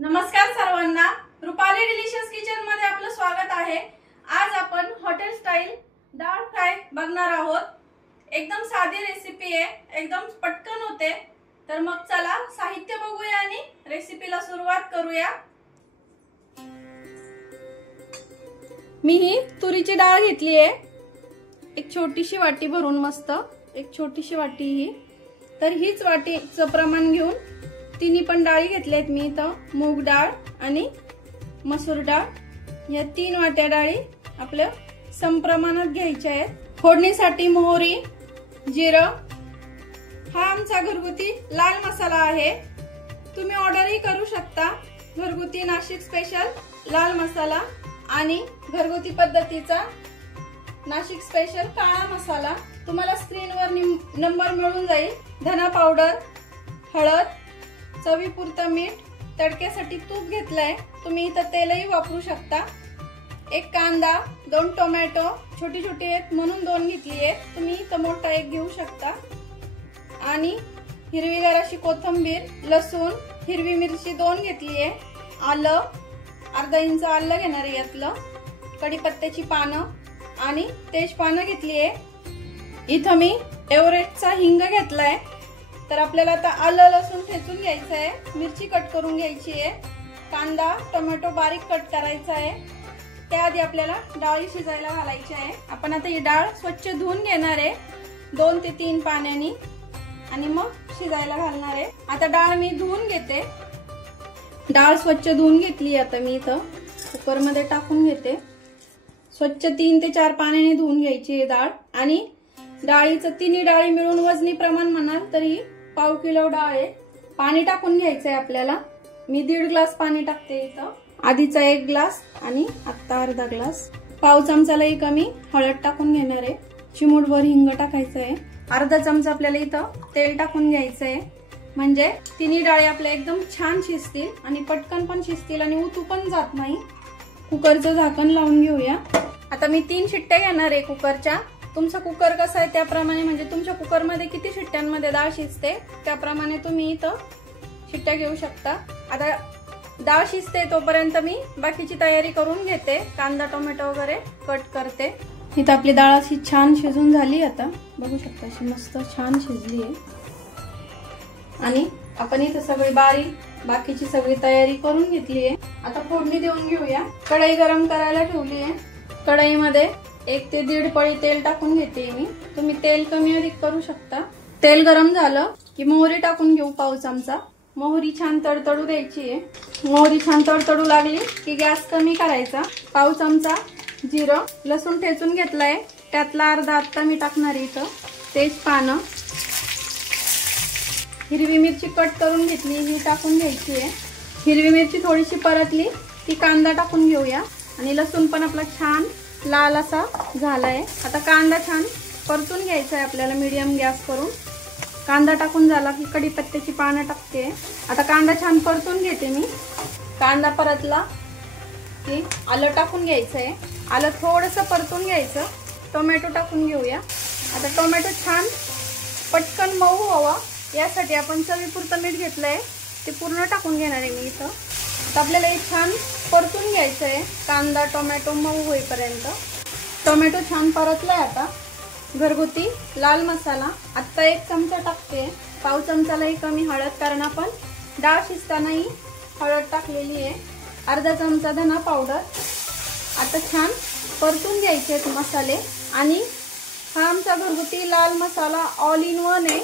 नमस्कार सर्वांना, Rupali delicious kitchen मध्ये आपलं स्वागत आहे। आज आपण हॉटेल स्टाईल डाळ फ्राय बघणार आहोत। एकदम साधी रेसिपी आहे, एकदम पटकन होते। तर मग चला साहित्य बघूया आणि रेसिपीला सुरुवात करूया। मी ही तुरीची डाळ घेतली आहे, एक छोटीशी वाटी भरून, मस्त एक छोटीशी वाटी ही। तर हीच वाटीचं प्रमाण घेऊन तिन्ही पण डाळी घेतल्यात मी इथं। मूग डाळ आणि मसूर डाळ या 3 वाट्या डाळी आपल्या समप्रमाणात घ्यायच्या आहेत। फोडणीसाठी मोहरी, जिरं, हा आमचा घरगुती लाल मसाला आहे। तुम्ही ऑर्डरही करू शकता, घरगुती नाशिक स्पेशल लाल मसाला आणि घरगुती पद्धतीचा नाशिक स्पेशल काळा मसाला। तुम्हाला स्क्रीनवर नंबर मिळून जाईल। धना पावडर, हळद, चवीपुरतं मीठ, तडक्यासाठी तूप घेतलंय, तुम्ही इथं तेलही वापरू शकता। एक कांदा, 2 टोमॅटो, छोटी छोटी आहेत म्हणून 2 घेतली आहे, तुम्ही इथं मोठा एक घेऊ शकता। आणि हिरवीगार अशी कोथिंबीर, लसूण, हिरवी मिरची 2 घेतली आहे, आलं अर्धा इंच आलं घेणार आहे यातलं, कढीपत्त्याची पानं आणि तेजपानं घेतली आहे। इथं मी एव्हरेस्टचा हिंग घेतलाय। तर आपल्याला आता आलं लसूण ठेचून घ्यायचं आहे, मिरची कट करून घ्यायची आहे, कांदा टोमॅटो बारीक कट करायचा आहे। त्याआधी आपल्याला डाळ शिजायला घालायची आहे। आपण आता ही डाळ स्वच्छ धुवून घेणार आहे 2 ते 3 पाण्याने आणि मग शिजायला घालणार आहे। आता डाळ मी धुवून घेते। डाळ स्वच्छ धुवून घेतली, आता मी इथं कुकर मध्ये टाकून घेते। स्वच्छ 3 ते 4 पाण्याने धुवून घ्यायची आहे डाळ। आणि डाळीचं तिन्ही डाळी मिळून वजनी प्रमाण म्हणाल तरी पाव किलो डाळ आहे। पाणी टाकून घ्यायचंय आपल्याला। मी 1.5 ग्लास पाणी टाकते इथं, आधीचा 1 ग्लास आणि आता अर्धा ग्लास। पाव चमचालाही कमी हळद टाकून घेणार आहे, चिमूटभर हिंग टाकायचं आहे, अर्धा चमचा आपल्याला इथं तेल टाकून घ्यायचं आहे, म्हणजे तिन्ही डाळी आपल्या एकदम छान शिजतील आणि पटकन पण शिजतील आणि उतू पण जात नाही। कुकरचं झाकण लावून घेऊया। आता मी 3 शिट्ट्या घेणार आहे कुकरच्या। तुमचा कुकर कसा आहे त्याप्रमाणे, म्हणजे तुमच्या कुकर मध्ये किती शिट्ट्यांमध्ये डाळ शिजते त्याप्रमाणे तुम्ही इथं शिट्ट्या घेऊ शकता। आता डाळ शिजते तोपर्यंत मी बाकीची तयारी करून घेते, कांदा टोमॅटो वगैरे कट करते। इथं आपली डाळ अशी छान शिजून झाली, आता बघू शकता अशी मस्त छान शिजली आहे। आणि आपण इथं सगळी बाकीची सगळी तयारी करून घेतली आहे। आता फोडणी देऊन घेऊया। कढई गरम करायला ठेवली आहे, कढईमध्ये 1 ते 1.5 पळी तेल टाकून घेते मी, तुम्ही तेल कमी अधिक करू शकता। तेल गरम झालं की मोहरी टाकून घेऊ पाव चमचा। मोहरी छान तडतडू द्यायची आहे। मोहरी छान तडतडू लागली की गॅस कमी करायचा। पाव चमचा जिरं, लसूण ठेचून घेतलाय त्यातला अर्धा आत्ता मी टाकणार इथं, तेजपानं, हिरवी मिरची कट करून घेतली ही टाकून घ्यायची आहे। हिरवी मिरची थोडीशी परतली की कांदा टाकून घेऊया। आणि लसूण पण आपला छान लाल असा झालाय। आता कांदा छान परतून घ्यायचा आहे आपल्याला मीडियम गॅस करून। कांदा टाकून झाला की कढीपत्त्याची पानं टाकते। आता कांदा छान परतून घेते मी। कांदा परतला की आलं टाकून घ्यायचंय, आलं थोडंसं परतून घ्यायचं। टोमॅटो टाकून घेऊया। आता टोमॅटो छान पटकन मऊ व्हावा यासाठी आपण चवीपुरतं मीठ घेतलंय, ते पूर्ण टाकून घेणार आहे मी इथं। आता आपल्याला हे छान परतून घ्यायचं आहे, कांदा टोमॅटो मऊ होईपर्यंत। टोमॅटो छान परतलाय, आता घरगुती लाल मसाला आता 1 चमचा टाकते, पाव चमचालाही कमी हळद, कारण आपण डाळ शिजतानाही हळद टाकलेली आहे, अर्धा चमचा धना पावडर। आता छान परतून घ्यायचे आहेत मसाले। आणि हा आमचा घरगुती लाल मसाला ऑल इन वन आहे,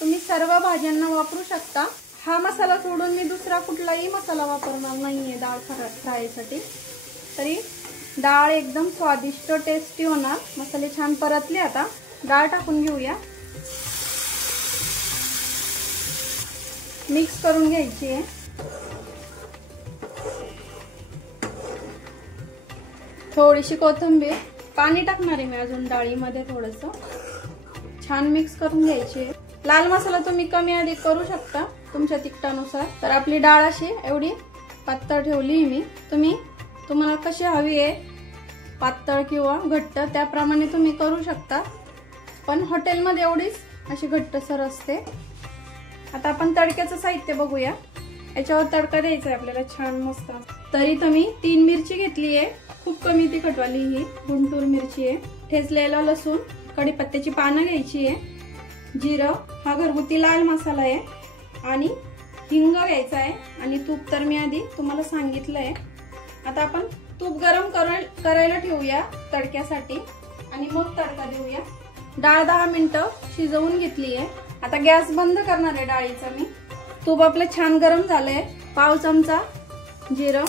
तुम्ही सर्व भाज्यांना वापरू शकता। हा मसाला सोडून मी दुसरा कुठलाही मसाला वापरणार नाहीये डाळ फ्रायसाठी, तरी डाळ एकदम स्वादिष्ट टेस्टी होणार। मसाले छान परतले, आता डाळ टाकून घेऊया, मिक्स करून घ्यायची आहे। थोडीशी कोथिंबीर, पाणी टाकणार आहे मी अजून डाळीमध्ये थोडंसं, छान मिक्स करून घ्यायची आहे। लाल मसाला तुम्ही कमी अधिक करू शकता तुमच्या तिखटानुसार। तर आपली डाळ अशी एवढी पातळ ठेवली मी, तुम्हाला कशी हवी आहे पातळ किंवा घट्ट त्याप्रमाणे तुम्ही करू शकता, पण हॉटेलमध्ये एवढीच अशी घट्टसर असते। आता आपण तडक्याचं साहित्य बघूया। याच्यावर तडका द्यायचा आहे आपल्याला छान मस्त। तरी तर मी 3 मिरची घेतली आहे, खूप कमी तिखटवाली ही गुंटूर मिरची आहे। ठेचलेला लसूण, कढीपत्त्याची पानं घ्यायची आहे, जिरं, हा घरगुती लाल मसाला आहे आणि हिंग घ्यायचा आहे आणि तूप तर मी आधी तुम्हाला सांगितलंय। आता आपण तूप गरम करायला ठेवूया तडक्यासाठी आणि मग तडका देऊया। डाळ 10 मिनिटं शिजवून घेतली आहे। आता गॅस बंद करणार आहे डाळीचा मी। तूप आपलं छान गरम झालंय। पाव चमचा जिरं,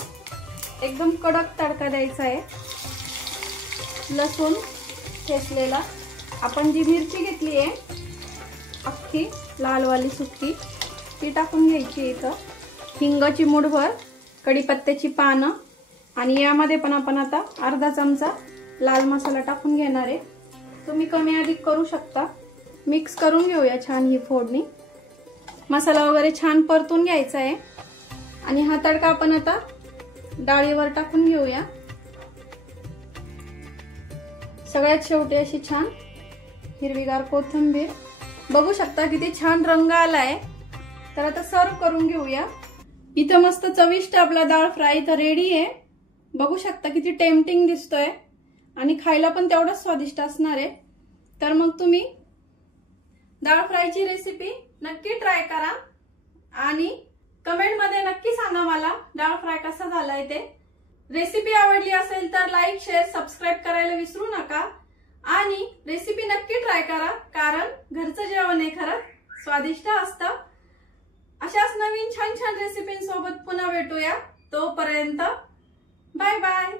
एकदम कडक तडका द्यायचा आहे। लसूण ठेचलेला, आपण जी मिरची घेतली आहे अख्खी लालवाली सुकी ती टाकून घ्यायची इथं। हिंगाची मुठभर, कढीपत्त्याची पानं आणि यामध्ये पण आपण आता अर्धा चमचा लाल मसाला टाकून घेणार आहे। तुम्ही कमी अधिक करू शकता। मिक्स करून घेऊया छान ही फोडणी। मसाला वगैरे छान परतून घ्यायचा आहे आणि हा तडका आपण आता डाळीवर टाकून घेऊया। सगळ्यात शेवटी अशी छान हिरवीगार कोथिंबीर, बघू शकता किती छान रंग आलाय। तर आता सर्व करून घेऊया। इथं मस्त चविष्ट आपला डाळ फ्राय तर रेडी आहे। बघू शकता किती टेम्पटिंग दिसतोय आणि खायला पण तेवढंच स्वादिष्ट असणार आहे। तर मग तुम्ही डाळ फ्रायची रेसिपी नक्की ट्राय करा आणि कमेंट मध्ये नक्की सांगा मला डाळ फ्राय कसा झालाय ते। रेसिपी आवडली असेल तर लाईक, शेअर, सबस्क्राईब करायला विसरू नका आणि रेसिपी नक्की ट्राय करा, कारण घरचं जेवण हे खरंच स्वादिष्ट असतं। अशाच नवीन छान छान रेसिपींसोबत पुन्हा भेटूया। तोपर्यंत बाय बाय।